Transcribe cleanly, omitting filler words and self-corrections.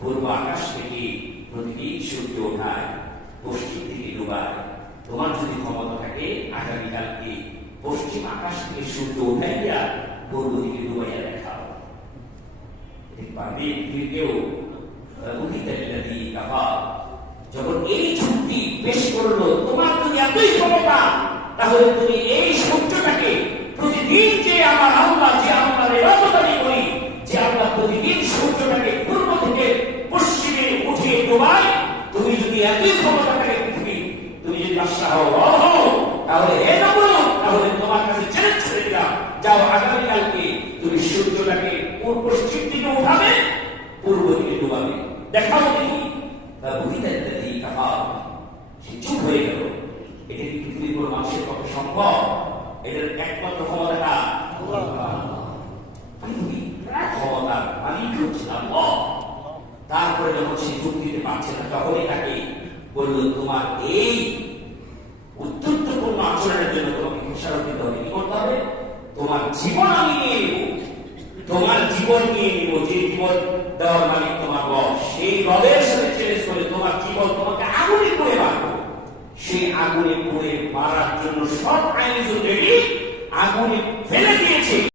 পূর্ব আকাশ থেকে প্রতিদিন সূর্য ওঠায়, পশ্চিম থেকে ডুবায়। তোমার যদি ক্ষমতা থাকে আগামীকালকে পশ্চিম আকাশ থেকে সূর্য উঠাইয়া পূর্ব দিকে ডুবাইয়া দেখাও। পারবে কেউ? যখন এই চুক্তি পেশ করলো, তোমার যদি এতই ক্ষমতা, তাহলে তুমি এই সূর্যটাকে প্রতিদিন যে আমার আল্লাহ, যে আল্লাহর ইবাদত করি, যে আল্লাহ প্রতিদিন সূর্যটাকে পূর্ব থেকে পশ্চিমে উঠিয়ে ডোবায়, তুমি যদি এতই ক্ষমতা থাকে পৃথিবী, তুমি যদি বাদশাহ হও, তাহলে হে নবুয়্, তাহলে তোমার কাছে চ্যালেঞ্জ ছেড়ে দিলাম, যাও আগামীকালকে তুমি সূর্যটাকে পশ্চিম দিকে উঠাবে, পূর্ব দিকে ডুবাবে, দেখাও দেখি। সে চুপ হয়ে গেল। এটা কি পৃথিবীর কোন মানুষের পক্ষে সম্ভব? এটার একমাত্র ক্ষমতাটা ক্ষমতার মালিক হচ্ছে আল্লাহ। তারপরে যখন সে চুপ দিতে পারছে না, তখনই তাকে বলল, তোমার এই উত্তরপূর্ণ আচরণের জন্য তোমাকে খেসারত দিতে হবে। কি করতে হবে? তোমার জীবন আমি নিয়ে নেব, তোমার জীবন নিয়ে নেব। যে জীবন দেওয়ার মালিক তোমার রব, সেই রবের সাথে চ্যালেঞ্জ করে তোমার জীবন তোমাকে আগুনে পুড়ে মারবো। সেই আগুনে পুড়ে মারার জন্য সব আইনজীবী রেডি, আগুনে